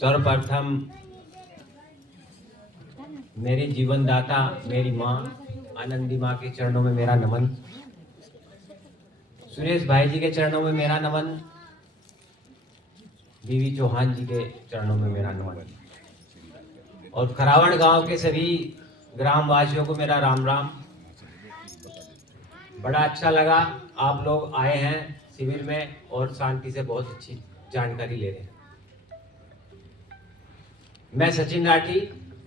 सर्वप्रथम मेरी जीवन दाता मेरी माँ आनंदी माँ के चरणों में मेरा नमन, सुरेश भाई जी के चरणों में मेरा नमन, बीवी चौहान जी के चरणों में मेरा नमन और खरावड़ गांव के सभी ग्रामवासियों को मेरा राम राम। बड़ा अच्छा लगा आप लोग आए हैं शिविर में और शांति से बहुत अच्छी जानकारी ले रहे हैं। मैं सचिन राठी,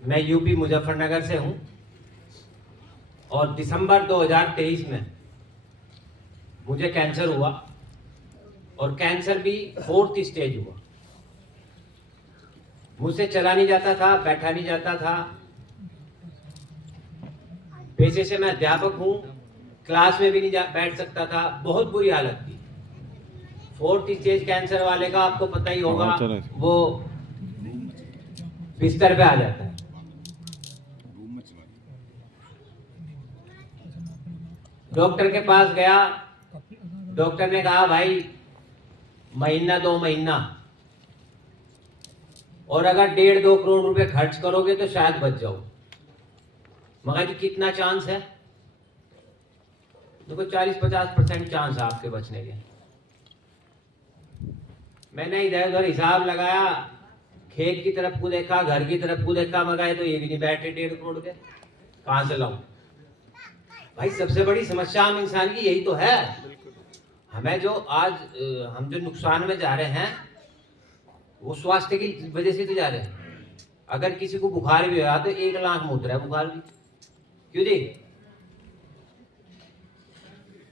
मैं यूपी मुजफ्फरनगर से हूं और दिसंबर 2023 में मुझे कैंसर हुआ और कैंसर भी 4th स्टेज हुआ। मुझसे चला नहीं जाता था, बैठा नहीं जाता था। पेशे से मैं अध्यापक हूं, क्लास में भी नहीं बैठ सकता था, बहुत बुरी हालत थी। 4th स्टेज कैंसर वाले का आपको पता ही होगा, वो बिस्तर पे आ जाता है। डॉक्टर के पास गया, डॉक्टर ने कहा भाई महीना 2 महीना और अगर 1.5-2 करोड़ रुपए खर्च करोगे तो शायद बच जाओ। मगर जी कितना चांस है? देखो 40-50% चांस है आपके बचने के। मैंने इधर उधर हिसाब लगाया, खेत की तरफ को देखा, घर की तरफ को देखा, मगर तो ये भी नहीं बैठे 1.5 करोड़ के, कहां से लाऊं? भाई सबसे बड़ी समस्या हम इंसान की यही तो है। हमें जो आज हम जो नुकसान में जा रहे हैं वो स्वास्थ्य की वजह से तो जा रहे हैं। अगर किसी को बुखार भी हुआ तो 1 लाख में उतरा है बुखार भी, क्यों जी?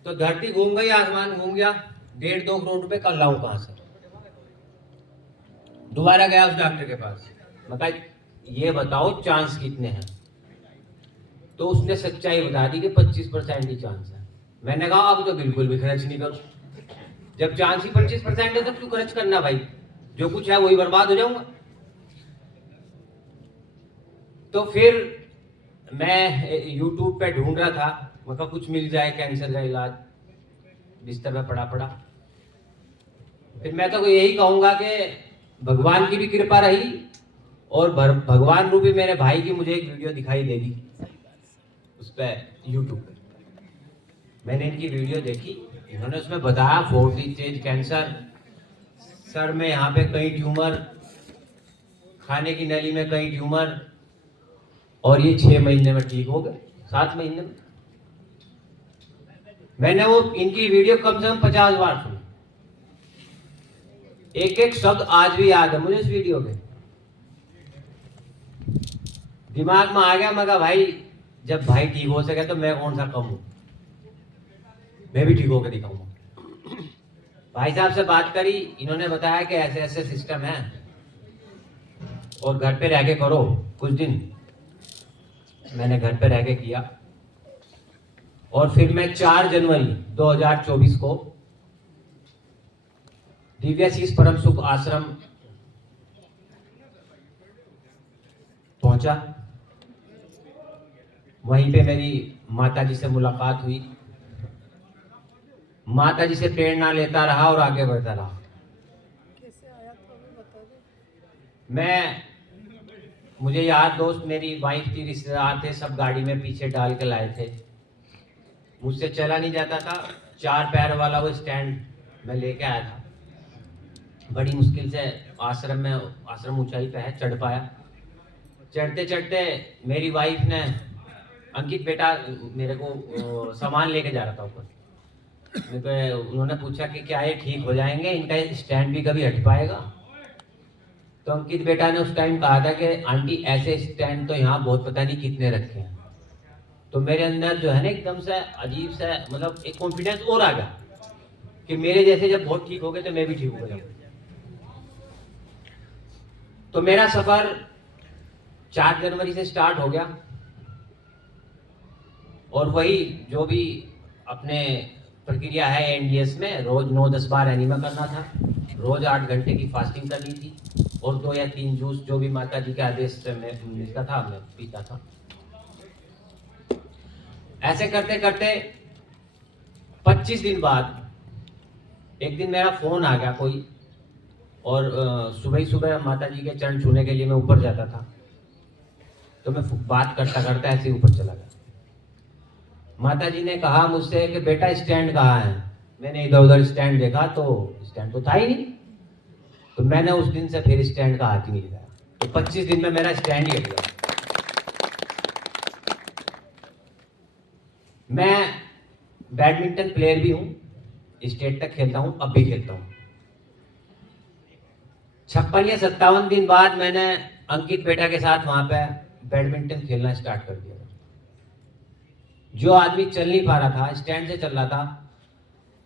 तो धरती घूम गई, आसमान घूम गया, 1.5-2 करोड़ रुपए कल लाऊं कहां से? दोबारा गया उस डॉक्टर के पास, मतलब ये बताओ चांस कितने हैं? तो उसने सच्चाई बता दी कि 25% ही चांस है। मैंने कहा अब तो बिल्कुल भी खर्च नहीं करो। जब चांस ही 25% है तो क्यों खर्च करना भाई? जो कुछ है वही बर्बाद हो जाऊंगा। तो फिर मैं YouTube पे ढूंढ रहा था, मतलब कुछ मिल जाए कैंसर का इलाज। बिस्तर पे पड़ा। फिर मैं तो यही कहूंगा कि भगवान की भी कृपा रही और भगवान रूपी मेरे भाई की मुझे एक वीडियो दिखाई देगी उस पर YouTube पे। मैंने इनकी वीडियो देखी, इन्होंने उसमें बताया 4th स्टेज कैंसर, सर में यहाँ पे कई ट्यूमर, खाने की नली में कई ट्यूमर, और ये 6 महीने में ठीक हो गए, 7 महीने में। मैंने वो इनकी वीडियो कम से कम 50 बार सुनी, एक शब्द आज भी याद है मुझे इस वीडियो के। दिमाग में आ गया, मगर भाई जब भाई ठीक हो सके तो मैं कौन सा कम हूं, मैं भी ठीक होकर दिखाऊंगा। भाई साहब से बात करी, इन्होंने बताया कि ऐसे ऐसे सिस्टम है और घर पे रह के करो कुछ दिन। मैंने घर पे रह के किया और फिर मैं 4 जनवरी 2024 को दिव्याशीष परम सुख आश्रम पहुंचा। वहीं पे मेरी माताजी से मुलाकात हुई। माताजी से प्रेरणा लेता रहा और आगे बढ़ता रहा। कैसे आया तो हमें बता दो। मुझे यार दोस्त, मेरी वाइफ थी, रिश्तेदार थे, सब गाड़ी में पीछे डाल के लाए थे। मुझसे चला नहीं जाता था, 4 पैर वाला वो स्टैंड मैं लेके आया था। बड़ी मुश्किल से आश्रम ऊंचाई पे है, चढ़ पाया। चढ़ते चढ़ते मेरी वाइफ ने, अंकित बेटा मेरे को सामान लेके जा रहा था ऊपर, उन्होंने पूछा कि क्या ये ठीक हो जाएंगे, इनका स्टैंड भी कभी हट पाएगा? तो अंकित बेटा ने उस टाइम कहा था कि आंटी ऐसे स्टैंड तो यहाँ बहुत पता नहीं कितने रखे हैं। तो मेरे अंदर जो है ना एकदम से अजीब सा मतलब एक कॉन्फिडेंस और आ गया कि मेरे जैसे जब बहुत ठीक हो गए तो मैं भी ठीक हो जाऊंगा। तो मेरा सफर 4 जनवरी से स्टार्ट हो गया और वही जो भी अपने प्रक्रिया है एनडीएस में, रोज 9-10 बार एनिमा करना था, रोज 8 घंटे की फास्टिंग करनी थी और 2 या 3 जूस जो भी माता जी के आदेश से मैं मिलता था मैं पीता था। ऐसे करते करते 25 दिन बाद एक दिन मेरा फोन आ गया, कोई और सुबह ही सुबह माता जी के चरण छूने के लिए मैं ऊपर जाता था। तो मैं बात करता करता ऐसे ही ऊपर चला गया। माता जी ने कहा मुझसे कि बेटा स्टैंड कहाँ है। मैंने इधर उधर स्टैंड देखा तो स्टैंड तो था ही नहीं। तो मैंने उस दिन से फिर स्टैंड का हाथ ही नहीं लगाया। तो 25 दिन में मेरा स्टैंड ही हट गया। मैं बैडमिंटन प्लेयर भी हूँ, स्टेट तक खेलता हूँ, अब भी खेलता हूँ। 56 या 57 दिन बाद मैंने अंकित बेटा के साथ वहां पे बैडमिंटन खेलना स्टार्ट कर दिया। जो आदमी चल नहीं पा रहा था, स्टैंड से चल रहा था,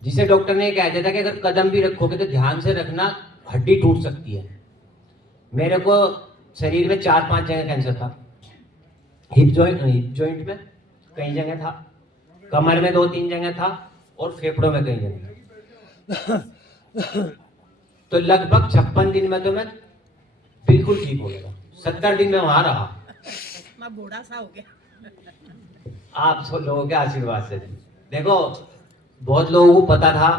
जिसे डॉक्टर ने कह दिया था कि अगर कदम भी रखोगे तो ध्यान से रखना, हड्डी टूट सकती है। मेरे को शरीर में 4-5 जगह कैंसर था। हिप जॉइंट में कई जगह था, कमर में 2-3 जगह था और फेफड़ों में कई जगह था। तो लगभग 56 दिन में तो मैं बिल्कुल ठीक हो गया। 70 दिन में वहां रहा। मैं बूढ़ा सा हो गया। आप सब लोगों के आशीर्वाद से। देखो, बहुत लोगों को पता था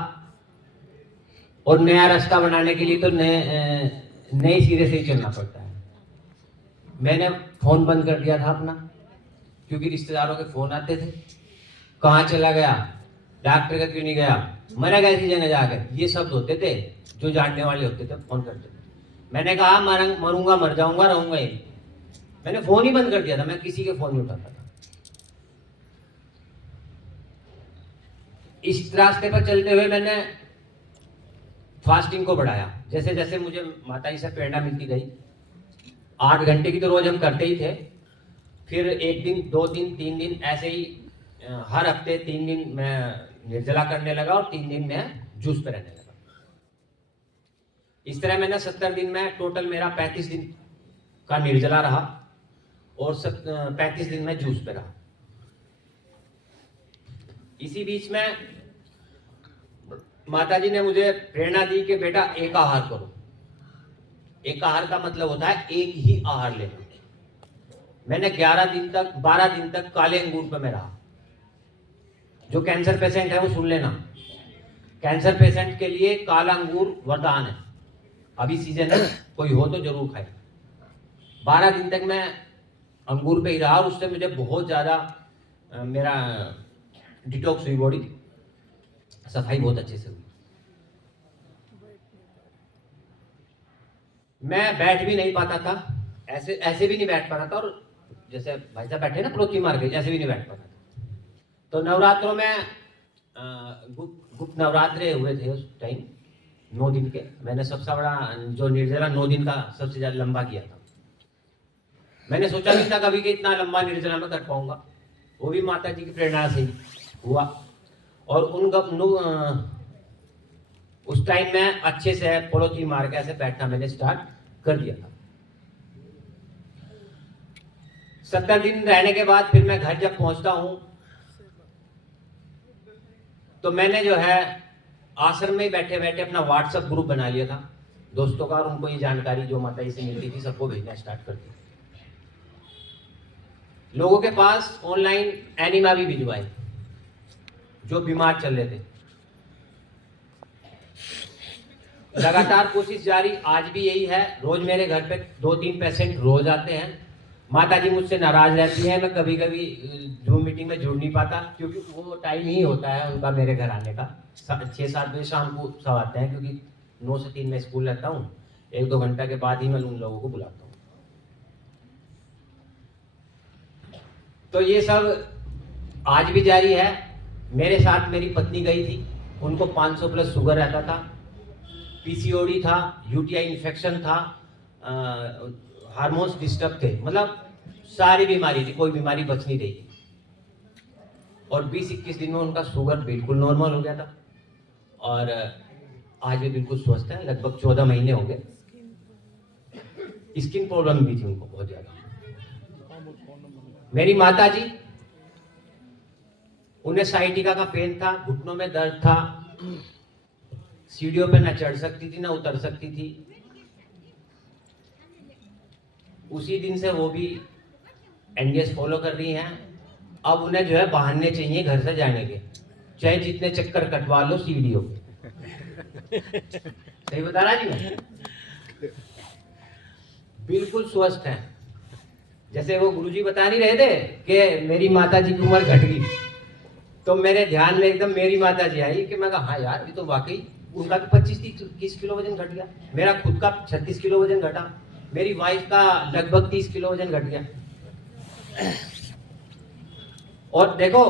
और नया रास्ता बनाने के लिए तो नए सिरे से ही चलना पड़ता है। मैंने फोन बंद कर दिया था अपना, क्योंकि रिश्तेदारों के फोन आते थे, कहाँ चला गया, डॉक्टर का क्यों नहीं गया, मरा गया ऐसी जगह जाकर, ये शब्द होते थे जो जानने वाले होते थे, फोन करते थे। मैंने कहा मरूंगा, मर जाऊंगा, रहूंगा ही। मैंने फोन ही बंद कर दिया था, मैं किसी के फोन नहीं उठाता था। इस रास्ते पर चलते हुए मैंने फास्टिंग को बढ़ाया। जैसे जैसे मुझे माता जी से प्रेरणा मिलती गई, 8 घंटे की तो रोज हम करते ही थे। फिर 1 दिन, 2 दिन, 3 दिन ऐसे ही हर हफ्ते 3 दिन मैं निर्जला करने लगा और 3 दिन मैं जूस पे रहने लगा। इस तरह मैंने 70 दिन में टोटल मेरा 35 दिन का निर्जला रहा और 35 दिन में जूस पे रहा। इसी बीच में माता जी ने मुझे प्रेरणा दी कि बेटा एक आहार करो। एक आहार का मतलब होता है एक ही आहार लेना। मैंने 12 दिन तक काले अंगूर पे मैं रहा। जो कैंसर पेशेंट है वो सुन लेना, कैंसर पेशेंट के लिए काला अंगूर वरदान है। अभी सीजन है, कोई हो तो जरूर खाए। 12 दिन तक मैं अंगूर पे ही रहा और उससे मुझे बहुत ज्यादा मेरा डिटॉक्स हुई, बॉडी सफाई बहुत अच्छे से हुई। मैं बैठ भी नहीं पाता था, ऐसे भी नहीं बैठ पाता था, और जैसे भाई साहब बैठे ना प्रोती मार के, ऐसे भी नहीं बैठ पाता था। तो नवरात्रों में गुप्त नवरात्रे हुए थे उस टाइम, 9 दिन के। मैंने सबसे बड़ा जो निर्जला 9 दिन का सबसे ज्यादा लंबा किया था। मैंने सोचा नहीं था कभी कि इतना लंबा निर्जला में कर पाऊंगा, वो भी माता जी की प्रेरणा से ही हुआ। और उस टाइम में अच्छे से पड़ोसी मार के ऐसे बैठना मैंने स्टार्ट कर दिया था। 70 दिन रहने के बाद फिर मैं घर जब पहुंचता हूं तो मैंने जो है आश्रम में बैठे बैठे अपना व्हाट्सएप ग्रुप बना लिया था दोस्तों का, और उनको ये जानकारी जो माता जी से मिलती थी सबको भेजना स्टार्ट कर दिया। लोगों के पास ऑनलाइन एनिमा भी भिजवाए जो बीमार चल रहे थे। लगातार कोशिश जारी, आज भी यही है। रोज मेरे घर पे 2-3 पेशेंट रोज आते हैं। माता जी मुझसे नाराज रहती है, मैं कभी कभी जूम मीटिंग में जुड़ नहीं पाता, क्योंकि वो टाइम ही होता है उनका मेरे घर आने का। 6-7 बजे शाम को सब आते हैं, क्योंकि 9 से 3 में स्कूल रहता हूँ। 1-2 घंटा के बाद ही मैं उन लोगों को बुलाता हूँ। तो ये सब आज भी जारी है। मेरे साथ मेरी पत्नी गई थी, उनको 500 प्लस शुगर रहता था, पीसीओडी था, यूटीआई इन्फेक्शन था, हार्मोन्स डिस्टर्ब थे, मतलब सारी बीमारी थी, कोई बीमारी बच नहीं रही। और 20-21 दिन में उनका शुगर बिल्कुल नॉर्मल हो गया था और आज भी बिल्कुल स्वस्थ है। लगभग 14 महीने हो गए। स्किन प्रॉब्लम भी थी उनको बहुत ज्यादा। मेरी माता जी, उन्हें साइटिका का पेन था, घुटनों में दर्द था, सीढ़ियों पे न चढ़ सकती थी न उतर सकती थी। उसी दिन से वो भी एनडीएस फॉलो कर रही हैं। अब उन्हें जो है बहाने चाहिए घर से जाने के, चाहे जितने चक्कर कटवा लो सीढ़ियों पे। सही बता रहा जी मैं? बिल्कुल स्वस्थ हैं। जैसे वो गुरुजी बता नहीं रहे थे कि मेरी माता जी की उम्र घट गई, तो मेरे ध्यान में एकदम मेरी माता जी आई कि मैं कहा हाँ यार, ये तो वाकई उनका भी 25-30 किलो वजन घट गया, मेरा खुद का 36 किलो वजन घटा, मेरी वाइफ का लगभग 30 किलो वजन घट गया। और देखो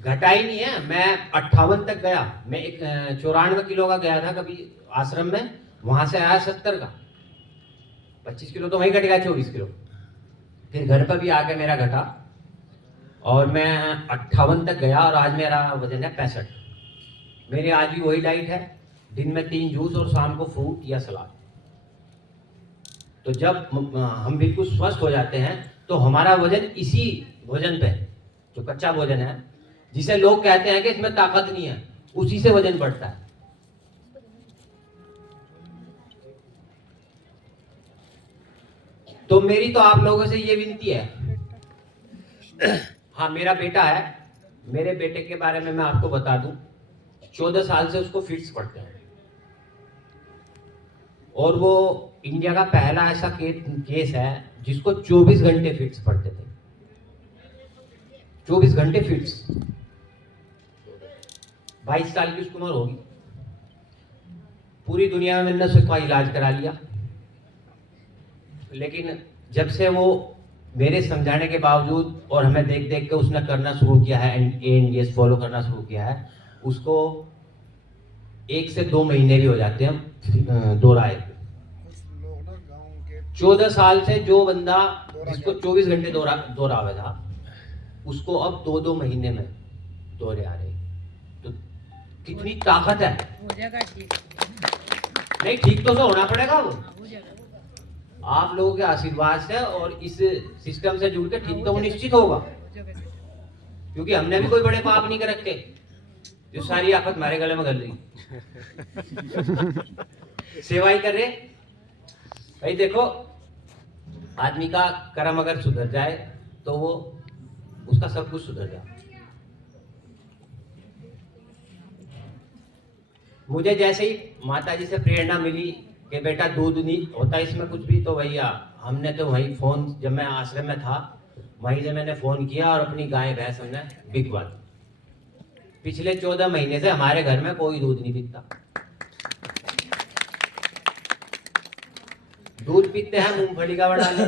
घटा ही नहीं है, मैं 58 तक गया, मैं एक 94 किलो का गया था कभी आश्रम में, वहां से आया 70 का, 25 किलो तो वहीं घट गया, 24 किलो। फिर घर पर भी आके मेरा घटा और मैं 58 तक गया और आज मेरा वजन है 65। मेरी आज भी वही डाइट है, दिन में 3 जूस और शाम को फ्रूट या सलाद। तो जब हम बिल्कुल स्वस्थ हो जाते हैं तो हमारा वजन इसी भोजन पे, जो कच्चा भोजन है जिसे लोग कहते हैं कि इसमें ताकत नहीं है, उसी से वजन बढ़ता है। तो मेरी तो आप लोगों से ये विनती है, हाँ मेरा बेटा है, मेरे बेटे के बारे में मैं आपको बता दूं, 14 साल से उसको फिट्स पड़ते हैं और वो इंडिया का पहला ऐसा केस है जिसको 24 घंटे फिट्स पड़ते थे, 24 घंटे फिट्स। 22 साल की उसकी उम्र होगी, पूरी दुनिया में मैंने उसका इलाज करा लिया, लेकिन जब से वो मेरे समझाने के बावजूद और हमें देख देख के उसने करना शुरू किया है, एनडीएस फॉलो करना शुरू किया है, उसको 1 से 2 महीने भी हो जाते हैं दोहराए। 14 साल से जो बंदा जिसको 24 घंटे दोहरावे था, उसको अब 2-2 महीने में दौरे आ रहे। तो कितनी ताकत है। नहीं ठीक तो होना पड़ेगा वो, आप लोगों के आशीर्वाद से और इस सिस्टम से जुड़ के ठीक तो वो निश्चित होगा, क्योंकि हमने भी कोई बड़े पाप नहीं कर रखे जो सारी आफत हमारे गले में गल रही। सेवा ही कर रहे भाई। देखो आदमी का कर्म अगर सुधर जाए तो वो उसका सब कुछ सुधर जाए। मुझे जैसे ही माता जी से प्रेरणा मिली कि बेटा दूध नहीं होता इसमें कुछ भी, तो भैया हमने तो वही फोन, जब मैं आश्रम में था वहीं से मैंने फोन किया और अपनी गाय भैंस हमने बिकवा दी। पिछले 14 महीने से हमारे घर में कोई दूध नहीं बिकता। दूध पीते हैं, मूंगफली का बना ले,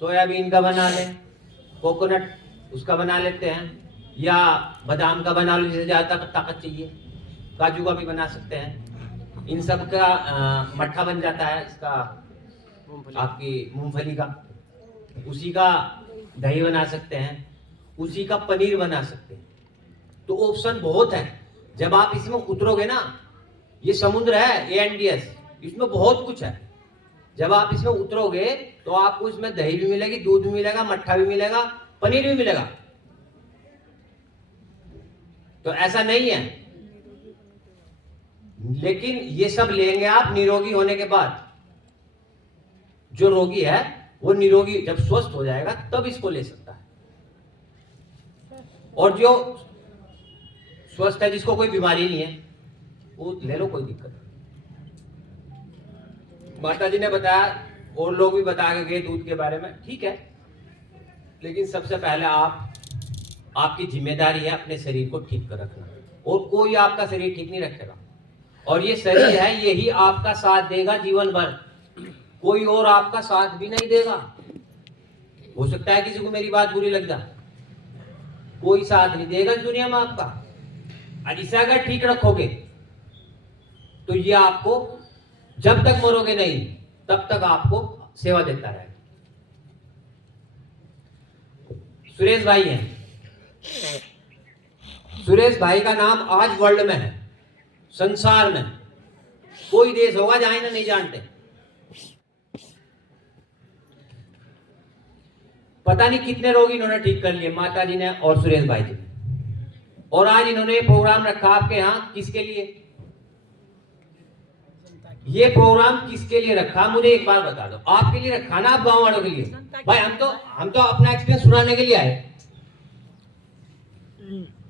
सोयाबीन का बना ले, कोकोनट उसका बना लेते हैं, या बादाम का बना लो जिसे ज्यादा ताकत चाहिए, काजू का भी बना सकते हैं। इन सब का मट्ठा बन जाता है, इसका आपकी मूंगफली का, उसी का दही बना सकते हैं, उसी का पनीर बना सकते हैं। तो ऑप्शन बहुत है। जब आप इसमें उतरोगे ना, ये समुद्र है एएनडीएस, इसमें बहुत कुछ है। जब आप इसमें उतरोगे तो आपको इसमें दही भी मिलेगी, दूध भी मिलेगा, मट्ठा भी मिलेगा, पनीर भी मिलेगा। तो ऐसा नहीं है, लेकिन ये सब लेंगे आप निरोगी होने के बाद। जो रोगी है वो निरोगी जब स्वस्थ हो जाएगा तब इसको ले सकता है, और जो स्वस्थ है जिसको कोई बीमारी नहीं है वो ले लो, कोई दिक्कत नहीं। माता जी ने बताया और लोग भी बता के गए दूध के बारे में, ठीक है, लेकिन सबसे पहले आपकी जिम्मेदारी है अपने शरीर को ठीक कर रखना, और कोई आपका शरीर ठीक नहीं रखेगा। और ये शरीर है, यही आपका साथ देगा जीवन भर, कोई और आपका साथ भी नहीं देगा। हो सकता है किसी को मेरी बात बुरी लग जाए, कोई साथ नहीं देगा इस दुनिया में आपका। और इसे अगर ठीक रखोगे तो ये आपको जब तक मरोगे नहीं तब तक आपको सेवा देता रहेगा। सुरेश भाई हैं, सुरेश भाई का नाम आज वर्ल्ड में है, संसार में कोई देश होगा जहां इन्हें नहीं जानते। पता नहीं कितने रोग इन्होंने ठीक कर लिए, माता जी ने और सुरेश भाई जी ने। और आज इन्होंने प्रोग्राम रखा आपके यहाँ, किसके लिए ये प्रोग्राम किसके लिए रखा, मुझे एक बार बता दो। आपके लिए रखा ना, आप गांव वालों के लिए? भाई हम तो अपना एक्सपीरियंस सुनाने के लिए आए,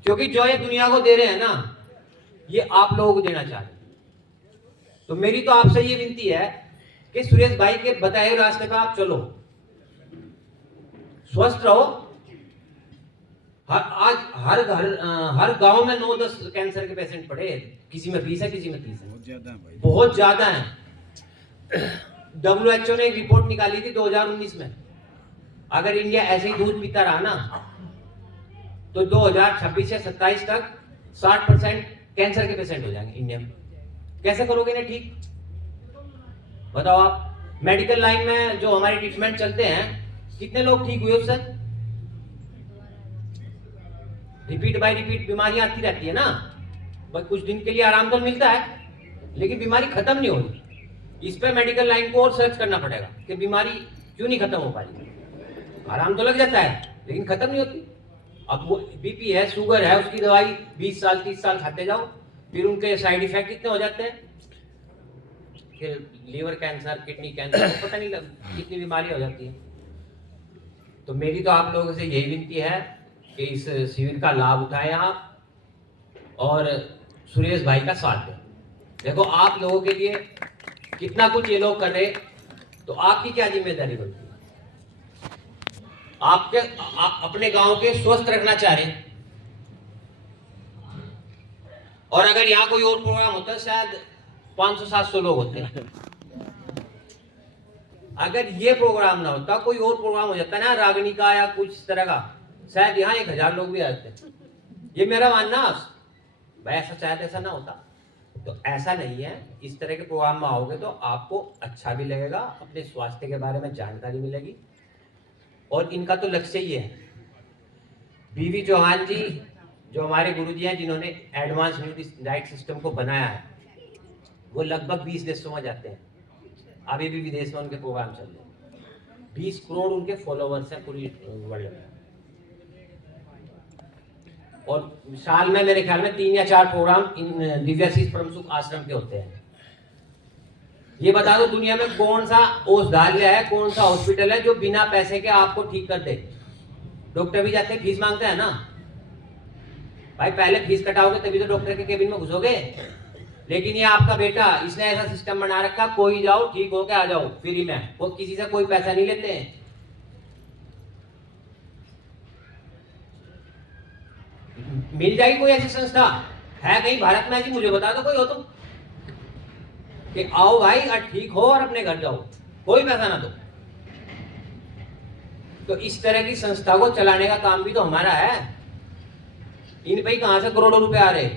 क्योंकि जो ये दुनिया को दे रहे हैं ना, ये आप लोगों को देना चाहते हैं। तो मेरी तो आपसे ये विनती है कि सुरेश भाई के बताए हुए रास्ते पे आप चलो, स्वस्थ रहो। आज हर घर हर गांव में 9-10 कैंसर के पेशेंट पड़े, किसी में 20 है, किसी में 30 है। बहुत ज्यादा है भाई, बहुत ज्यादा है। WHO ने एक रिपोर्ट निकाली थी 2019 में, अगर इंडिया ऐसे ही दूध पीता रहा ना तो 2026 से 27 तक 60% कैंसर के पेशेंट हो जाएंगे इंडिया में। कैसे करोगे ना ठीक, बताओ आप। मेडिकल लाइन में जो हमारे ट्रीटमेंट चलते हैं, कितने लोग ठीक हुए उससे? रिपीट बाय रिपीट बीमारियां आती रहती है ना, बस कुछ दिन के लिए आराम तो मिलता है, लेकिन बीमारी खत्म नहीं होगी। इस पे मेडिकल लाइन को और सर्च करना पड़ेगा कि बीमारी क्यों नहीं खत्म हो पा रही। आराम तो लग जाता है लेकिन खत्म नहीं होती। अब वो बीपी है, शुगर है, उसकी दवाई 20 साल 30 साल खाते जाओ, फिर उनके साइड इफेक्ट कितने हो जाते हैं, फिर लीवर कैंसर, किडनी कैंसर, पता नहीं कितनी बीमारी हो जाती है। तो मेरी तो आप लोगों से यही विनती है कि इस शिविर का लाभ उठाएं आप और सुरेश भाई का साथ दें। देखो आप लोगों के लिए कितना कुछ ये लोग कर रहे, तो आपकी क्या जिम्मेदारी बनती है? आपके अपने गांव के स्वस्थ रखना चाह रहे हैं, और अगर यहाँ कोई और प्रोग्राम होता है शायद 500-700 लोग होते हैं। अगर ये प्रोग्राम ना होता, कोई और प्रोग्राम हो जाता ना रागनी का या कुछ इस तरह का, शायद यहाँ 1000 लोग भी आते। ये मेरा मानना भाई, ऐसा शायद ऐसा ना होता। तो ऐसा नहीं है, इस तरह के प्रोग्राम में आओगे तो आपको अच्छा भी लगेगा, अपने स्वास्थ्य के बारे में जानकारी मिलेगी। और इनका तो लक्ष्य ही है। बीवी चौहान जी जो हमारे गुरुजी हैं, जिन्होंने एडवांस न्यूट्रिशन डाइट सिस्टम को बनाया है, वो लगभग 20 देशों में जाते हैं। अभी भी विदेश में उनके प्रोग्राम चल रहे हैं। 20 करोड़ उनके फॉलोवर्स हैं पूरी वर्ल्ड में। और साल में मेरे ख्याल में 3 या 4 प्रोग्राम इन दिव्याशीष परम सुख आश्रम के होते हैं। ये बता दो दुनिया में कौन सा औषधालय है, कौन सा हॉस्पिटल है जो बिना पैसे के आपको ठीक कर दे? डॉक्टर भी जाते हैं, फीस मांगते हैं ना भाई, पहले फीस कटाओगे तभी तो डॉक्टर के केबिन में घुसोगे। लेकिन ये आपका बेटा, इसने ऐसा सिस्टम बना रखा, कोई जाओ ठीक होके आ जाओ फ्री में, वो किसी से कोई पैसा नहीं लेते हैं। मिल जाएगी कोई ऐसी संस्था है कहीं भारत में ऐसी? मुझे बता दो कोई हो तुम, कि आओ भाई और ठीक हो और अपने घर जाओ, कोई पैसा ना दो। तो इस तरह की संस्था को चलाने का काम भी तो हमारा है। इन भाई कहां से करोड़ों रुपए आ रहे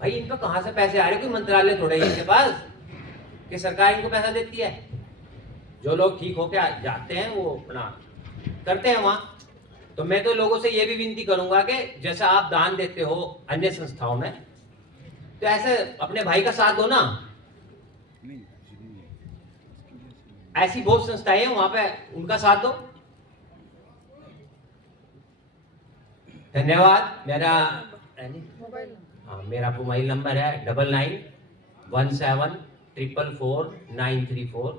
भाई, इन पे कहां से पैसे आ रहे? कोई मंत्रालय थोड़े इनके पास कि सरकार इनको पैसा देती है। जो लोग ठीक होके जाते हैं वो अपना करते हैं वहां। तो मैं तो लोगों से ये भी विनती करूंगा कि जैसा आप दान देते हो अन्य संस्थाओं में, तो ऐसे अपने भाई का साथ दो ना। ऐसी बहुत संस्थाएं हैं वहां पे, उनका साथ दो। धन्यवाद। मेरा मोबाइल नंबर है 9917444934,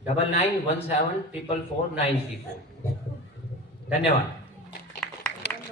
9917444934। धन्यवाद।